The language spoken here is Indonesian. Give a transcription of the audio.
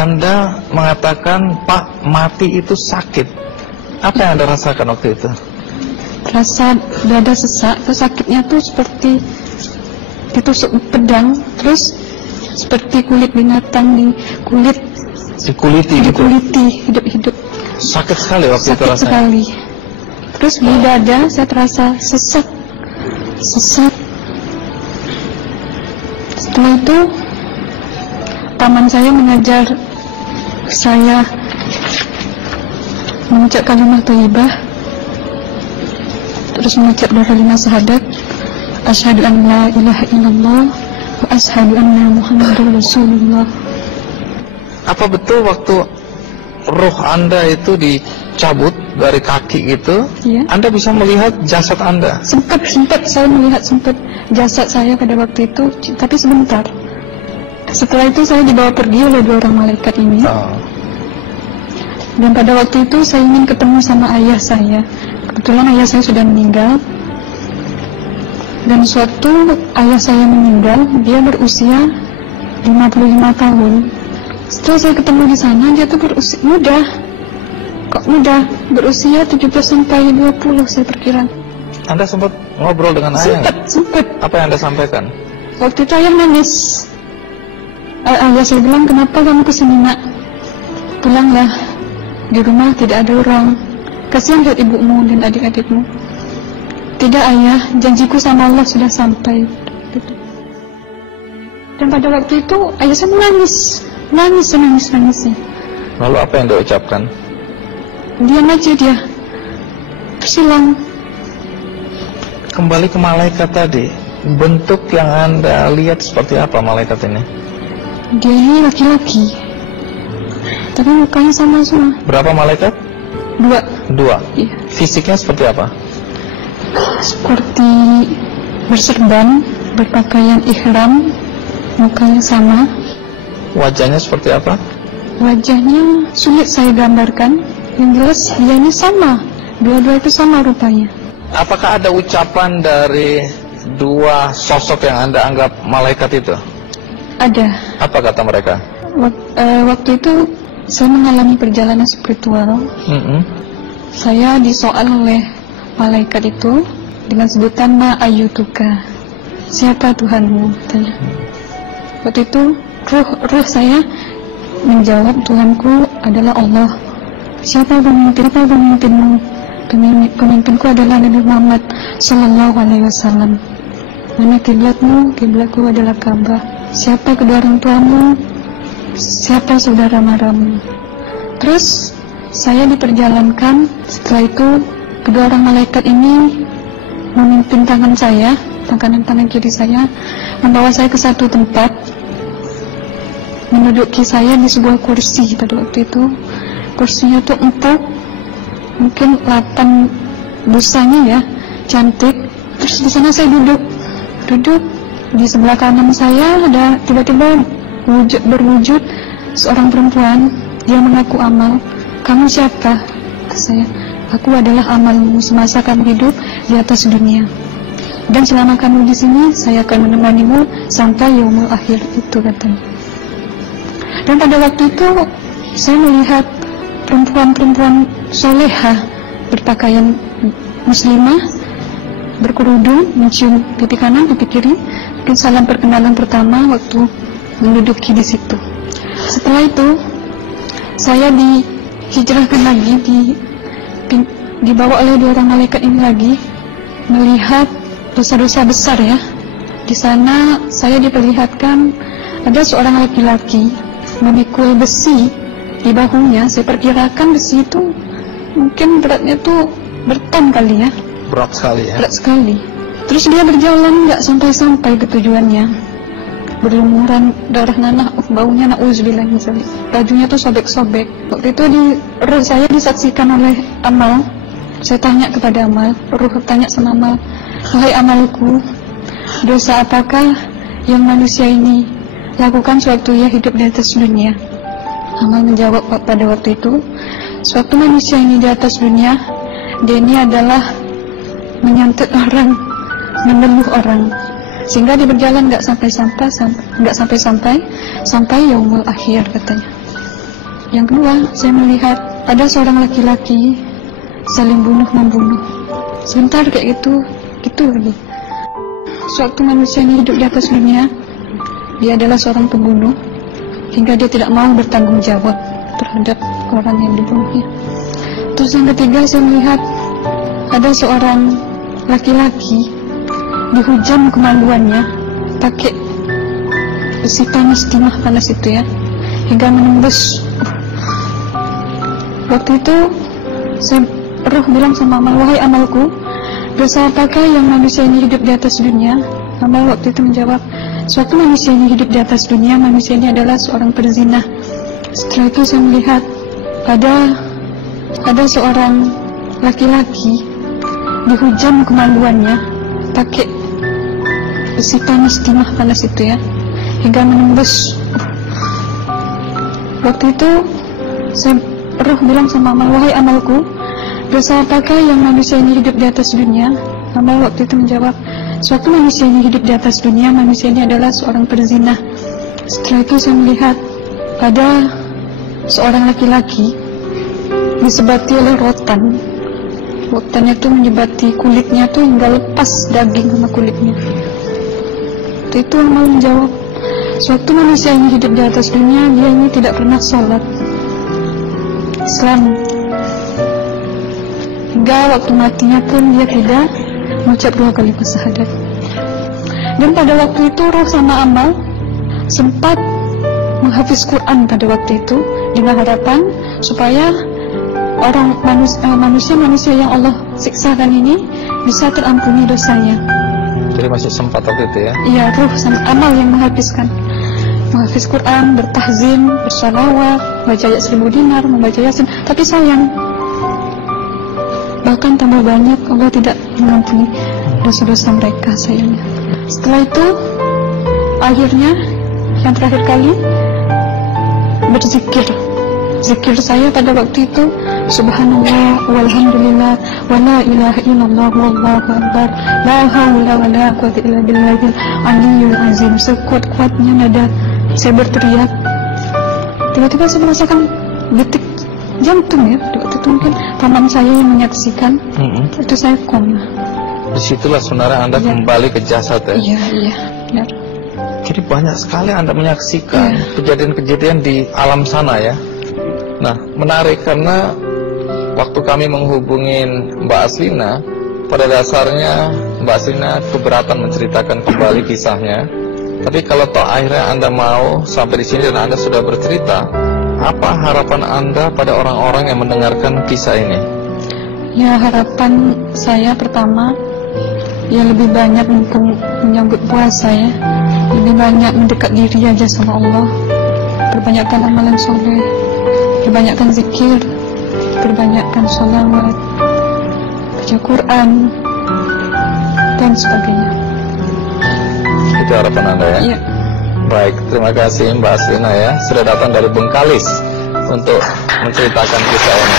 Anda mengatakan Pak mati itu sakit. Apa yang Anda rasakan waktu itu? Rasa dada sesak, terus sakitnya tuh seperti ditusuk pedang, terus seperti kulit binatang dikuliti hidup-hidup. Sakit sekali waktu itu rasanya. Sakit sekali. Terus di dada saya terasa sesak. Setelah itu paman saya mengajar saya mengucap kalimat thayyibah, terus mengucap doa kalimat syahadat, asyhadu an la ilaha illallah wa asyhadu anna muhammadar rasulullah. Apa betul waktu ruh Anda itu dicabut dari kaki gitu, ya, Anda bisa melihat jasad Anda? Sempat saya melihat jasad saya pada waktu itu, tapi sebentar. Setelah itu saya dibawa pergi oleh 2 orang malaikat ini. Dan pada waktu itu saya ingin ketemu sama ayah saya. Kebetulan ayah saya sudah meninggal. Dan suatu ayah saya meninggal, dia berusia 55 tahun. Setelah saya ketemu di sana, dia tuh berusia muda. Kok muda? Berusia 17 sampai 20 saya perkira. Anda sempat ngobrol dengan ayah? Sempat. Apa yang Anda sampaikan? Waktu itu ayah nangis. Ayah saya bilang, kenapa kamu kesini nak? Pulanglah, di rumah tidak ada orang. Kasihan lihat ibumu dan adik-adikmu. Tidak ayah, janjiku sama Allah sudah sampai. Dan pada waktu itu ayah saya menangis. Nangis. Lalu apa yang dia ucapkan? Diam aja dia. Terus hilang. Kembali ke malaikat tadi. Bentuk yang Anda lihat seperti apa malaikat ini? Dia ini laki-laki, tapi mukanya sama semua. Berapa malaikat? 2. Iya. Fisiknya seperti apa? Seperti berserban, berpakaian ihram, mukanya sama. Wajahnya seperti apa? Wajahnya sulit saya gambarkan. Yang jelas dia ini sama. Dua-dua itu sama rupanya. Apakah ada ucapan dari 2 sosok yang Anda anggap malaikat itu? Ada. Apa kata mereka? Waktu itu saya mengalami perjalanan spiritual. Saya disoal oleh malaikat itu dengan sebutan Ma ayyutuka, siapa Tuhanmu? Tanya. Waktu itu ruh saya menjawab, Tuhanku adalah Allah. Siapa pemimpinmu? Pemimpinku adalah Nabi Muhammad Sallallahu Alaihi Wasallam. Mana kiblatmu? Kiblatku adalah Ka'bah. Siapa kedua orang tuamu? Siapa saudara maramu? Terus saya diperjalankan. Setelah itu kedua orang malaikat ini memimpin tangan saya, tangan kiri saya, membawa saya ke satu tempat, menduduki saya di sebuah kursi. Pada waktu itu kursinya tuh empuk, mungkin 8 busanya ya, cantik. Terus di sana saya duduk. Di sebelah kanan saya ada tiba-tiba berwujud seorang perempuan. Dia mengaku Amal. Kamu siapa? Saya. Aku adalah amalmu semasa kamu hidup di atas dunia. Dan selama kamu di sini, saya akan menemanimu sampai yaumul akhir, itu katanya. Dan pada waktu itu saya melihat perempuan-perempuan solehah berpakaian muslimah, berkerudung, mencium pipi kanan, pipi kiri. Mungkin salam perkenalan pertama waktu menduduki di situ. Setelah itu saya dihijrahkan lagi, dibawa oleh 2 orang malaikat ini lagi, melihat dosa-dosa besar ya. Di sana saya diperlihatkan ada seorang laki-laki memikul besi di bahunya. Saya perkirakan besi itu mungkin beratnya tuh berton kali ya. Berat sekali ya. Berat sekali. Terus dia berjalan nggak sampai ke tujuannya. Berlumuran darah nanah, baunya na'udzubillah misalnya. Bajunya tuh sobek-sobek. Waktu itu ruh saya disaksikan oleh Amal. Saya tanya kepada Amal, ruh tanya sama Amal, wahai Amalku, dosa apakah yang manusia ini lakukan sewaktu ia hidup di atas dunia? Amal menjawab pada waktu itu, sewaktu manusia ini di atas dunia, dia ini adalah menyantet orang, meneluh orang, sehingga dia berjalan nggak sampai yaumul akhir katanya. Yang kedua, saya melihat ada seorang laki-laki saling bunuh-membunuh. Sebentar kayak gitu lagi. Sewaktu manusia ini hidup di atas dunia, dia adalah seorang pembunuh, hingga dia tidak mau bertanggung jawab terhadap orang yang dibunuhnya. Terus yang ketiga, saya melihat ada seorang laki-laki dihujam kemaluannya pakai besi panas, timah panas itu ya, hingga menembus. Waktu itu roh bilang sama amal, wahai amalku, dosa apakah yang manusia ini hidup di atas dunia? Amal waktu itu menjawab, suatu manusia ini hidup di atas dunia, manusia ini adalah seorang perzina. Setelah itu saya melihat ada seorang laki-laki dihujam kemaluannya pakai besi panas, timah panas itu ya, hingga menembus. Waktu itu roh bilang sama amal, wahai amalku, dosa apakah yang manusia ini hidup di atas dunia? Amal waktu itu menjawab, suatu manusia ini hidup di atas dunia, manusia ini adalah seorang perzina. Setelah itu saya melihat ada seorang laki-laki disebati oleh rotan. Rotannya itu menyebati kulitnya tuh hingga lepas daging sama kulitnya. Itu amal menjawab, suatu manusia ini hidup di atas dunia, dia ini tidak pernah sholat Islam, hingga waktu matinya pun dia tidak mengucap 2 kali syahadat. Dan pada waktu itu roh sama amal sempat menghafiz Quran pada waktu itu dengan harapan supaya orang manusia yang Allah siksakan ini bisa terampuni dosanya. Jadi masih sempat waktu itu ya? Iya, roh sama amal yang menghafizkan, menghafiz Quran, bertahzim, bersalawat, baca ayat 1000 dinar, membaca Yasin. Tapi sayang, bahkan tambah banyak Allah tidak mengampuni dosa-dosa mereka, sayangnya. Setelah itu akhirnya yang terakhir kali berzikir. Zikir saya pada waktu itu subhanallah walhamdulillah wa la ilaha illallah wallahu akbar la haula wa la quwwata illa billahil aliyyil azim. Sekuat-kuatnya nada saya berteriak, tiba-tiba saya merasakan detik jantung ya. Waktu itu mungkin paman saya yang menyaksikan. Itu saya koma. Disitulah sebenarnya Anda kembali ke jasad ya? Iya, benar. Jadi banyak sekali Anda menyaksikan kejadian-kejadian di alam sana ya. Nah, menarik karena waktu kami menghubungin Mbak Aslina, pada dasarnya Mbak Aslina keberatan menceritakan kembali kisahnya. Tapi kalau toh akhirnya Anda mau sampai di sini dan Anda sudah bercerita, apa harapan Anda pada orang-orang yang mendengarkan kisah ini? Ya, harapan saya pertama, ya lebih banyak menyambut puasa ya, lebih banyak mendekat diri aja sama Allah, perbanyakkan amalan soleh, perbanyakkan zikir, perbanyakkan sholawat, baca Quran, dan sebagainya. Itu harapan Anda ya? Iya. Baik, terima kasih Mbak Aslina ya, sudah datang dari Bengkalis untuk menceritakan kisah ini.